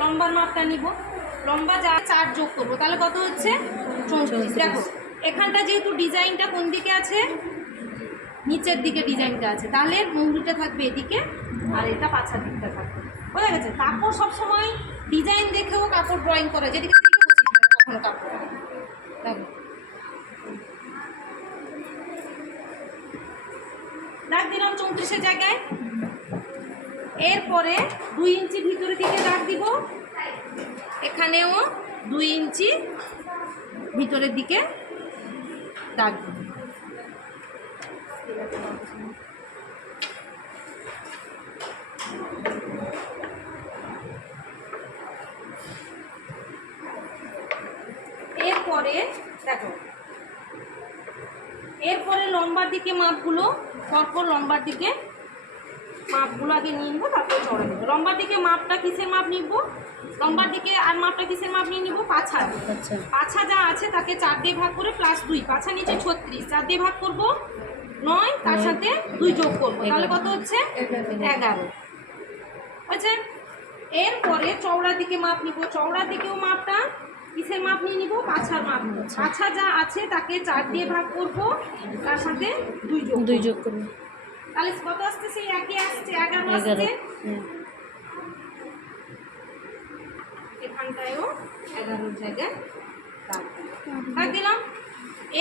লম্বার মাপটা নিব, লম্বা যা 4 যোগ করবো, তাহলে কত হচ্ছে 34। দেখো এখানটা যেহেতু ডিজাইনটা কোন দিকে আছে, নিচের দিকে ডিজাইনটা আছে, তাহলে মুহুরিটা থাকবে এদিকে আর এটা পাছার দিকটা থাকবে। বোঝা গেছে? কাপড় সবসময় ডিজাইন দেখেও কাপড় ড্রয়িং করে, যেদিকে কখনো কাপড় দেখো দাগ দিলাম 34-এর জায়গায়। এরপরে 2 ইঞ্চি ভিতরের দিকে দাগ দিব, এখানেও 2 ইঞ্চি ভিতরের দিকে দাগ দিব। এরপরে দেখো, এরপরে লম্বার দিকে মাপগুলো পরপর লম্বার দিকে মাপগুলো আগে নিয়ে নিবো, তারপরে চড়া নেবো। লম্বার দিকে মাপটা কিসের মাপ নিব, লম্বার দিকে আর মাপটা কিসের মাপ নিয়ে নিব, পাছা। পাছা যা আছে তাকে 4 দিয়ে ভাগ করে +2, পাছা নিচে 36, 4 দিয়ে ভাগ করব 9, তার সাথে 2 যোগ করবো, তাহলে কত হচ্ছে 11। আচ্ছা, এরপরে চওড়ার দিকে মাপ নিব, চওড়ার দিকেও মাপটা কিসের মাপ নিয়ে নিব, পাছার মাপ নিব। পাছা যা আছে তাকে 4 দিয়ে ভাগ করব, তার সাথে 2 যোগ করব, তাহলে কত আসছে, সেই একই আসছে 11 আসছে। এখানটায়ও 11 জায়গায় দাগ দিলাম।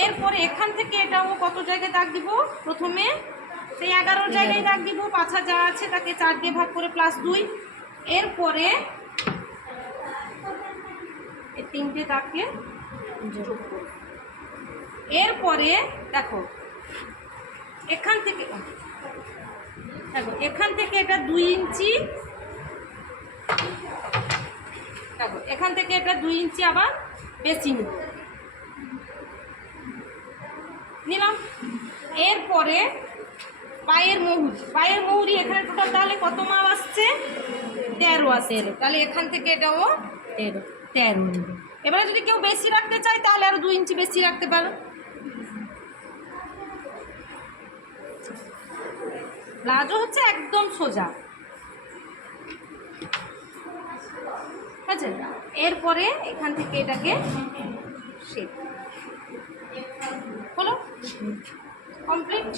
এরপরে এখান থেকে এটাও কত জায়গায় দাগ দিব, প্রথমে সেই 11 জায়গায় দাগ দিব, পাছা যা আছে তাকে 4 দিয়ে ভাগ করে +2। এরপরে এই 3টে দাগকে যোগ করব। এরপরে দেখো এখান থেকে এটা 2 ইঞ্চি, দেখো এখান থেকে এটা 2 ইঞ্চি আবার বেশি নিলাম। এরপরে পায়ের মুহুরি এখানে টোটাল তাহলে কত মাপ আসছে, 13 আসছে, তাহলে এখান থেকে এটাও 13। এবারে যদি কেউ বেশি রাখতে চায় তাহলে আরো 2 ইঞ্চি বেশি রাখতে পারো। প্লাজো হচ্ছে একদম সোজা, আচ্ছা। এরপরে এখান থেকে এটাকে শেপ হলো কমপ্লিট।